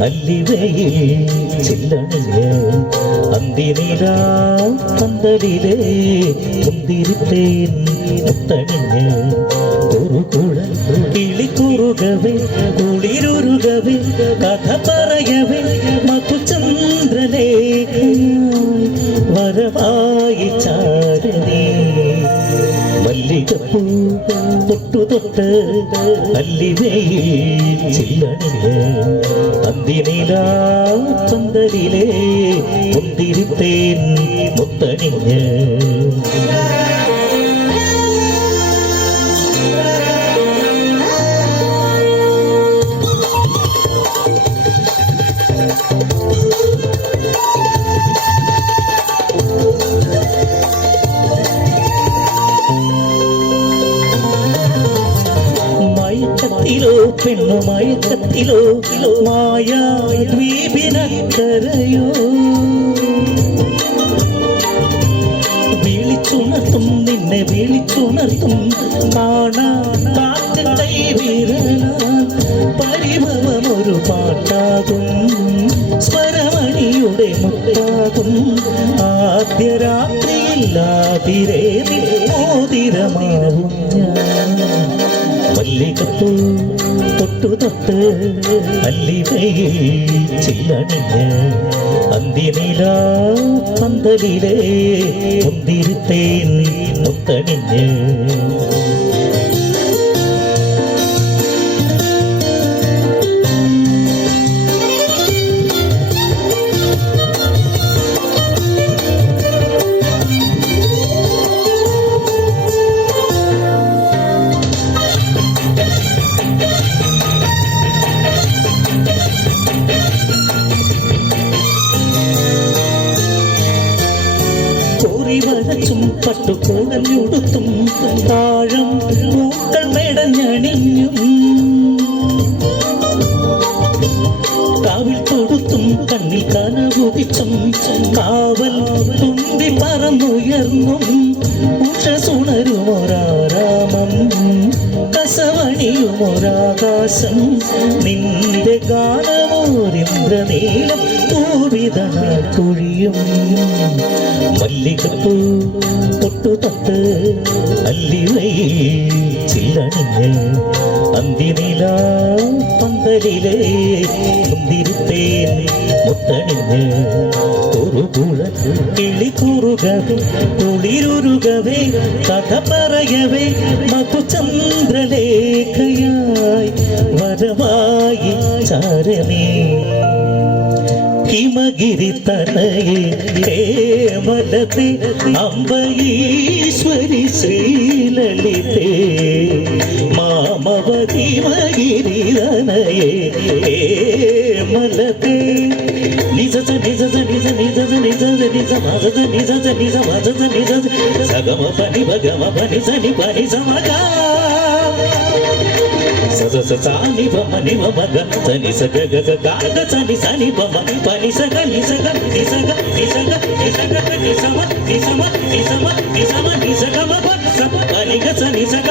അല്ലിവയിൽ ചില്ലണിഞ്ഞ അന്തിനിലാ പന്തലിലെ മുന്തിരിത്തേൻ മുത്തണിഞ്ഞ് കുറുകുഴൽ കിളിക്കുറുകവേ കുളിരുരുകവേ കഥ പറയവേ മധുചന്ദ്രലേഖയായി വരവായി ചാരണി മല്ലികപ്പൂ തൊട്ടു തൊട്ട് അല്ലിവയിൽ ചില്ലണിഞ്ഞ് അന്തിനിലാ പന്തലിലെ മുന്തിരിത്തേൻ മുത്തണിഞ്ഞ് മയക്കത്തിലോ പെണ്ണു മയക്കത്തിലോ മായാ ദ്വീപിനക്കരയോ വിളിച്ചുണർത്തും നിന്നെ വിളിച്ചുണർത്തും കാണാ കാറ്റ് കൈവിരലാൽ പരിഭവമൊരു പാട്ടാകും സ്വരമണിയുടെ മുട്ടാകും ആദ്യ രാത്രിയില്ലാതിരേ മോതിരമാവും ഞാൻ മല്ലികപ്പൂ തൊട്ടു തൊട്ട് അല്ലിവയിൽ ചില്ലണിഞ്ഞ് അന്തിനിലാ പന്തലിലെ മുന്തിരിത്തേൻ മുത്തണിഞ്ഞ് വരച്ചും പട്ടുകൂടഞ്ഞുടുത്തും താഴം പൂക്കൾ മെടഞ്ഞണിഞ്ഞും കാവിൽ തൊടുത്തും കണ്ണിൽ കനവുകിച്ചും കാവൽ തുമ്പി പറന്നുയർന്നും ഉഷസുണരുമൊരാരാമം കസവണിയുമൊരാകാശം നിന്റെ ഗാനമോരിന്ദ്രനീലം പൂവിതനാൽ പൊഴിയും മല്ലികപ്പൂ തൊട്ടു തൊട്ട് അല്ലിവയിൽ ചില്ലണിഞ്ഞ് അന്തിനിലാ പന്തലിലെ മുന്തിരിത്തേൻ മുത്തണിഞ്ഞ് കുറുകുഴൽ കിളിക്കുറുകവേ കുളിരുരുകവേ കഥ പറയവേ മധുചന്ദ്രലേഖയായി വരവായി ചാരണേ ഹിമഗിരി തനയെ ഹേമലതേ അംബരീശ്വരി ശ്രീലളിതേ മാമവതി മഗിരി തനയെ ഹേമലതേ നിജ നിജ നിജ നിജ നിജ നിജ മജ നിജ നിജ മജ നിജ സഗമ പനി ഭഗമ പനി സനി പനി സമഗ సజ సాని బమ ని బమ గ సని సగ గ గ గ గ సని సని బమ పని సగ ని సగ ని సగ ని సగ ని సగ ని సమ ని సమ ని సమ ని సమ ని సగ మ ప సమ పని గ సని సగ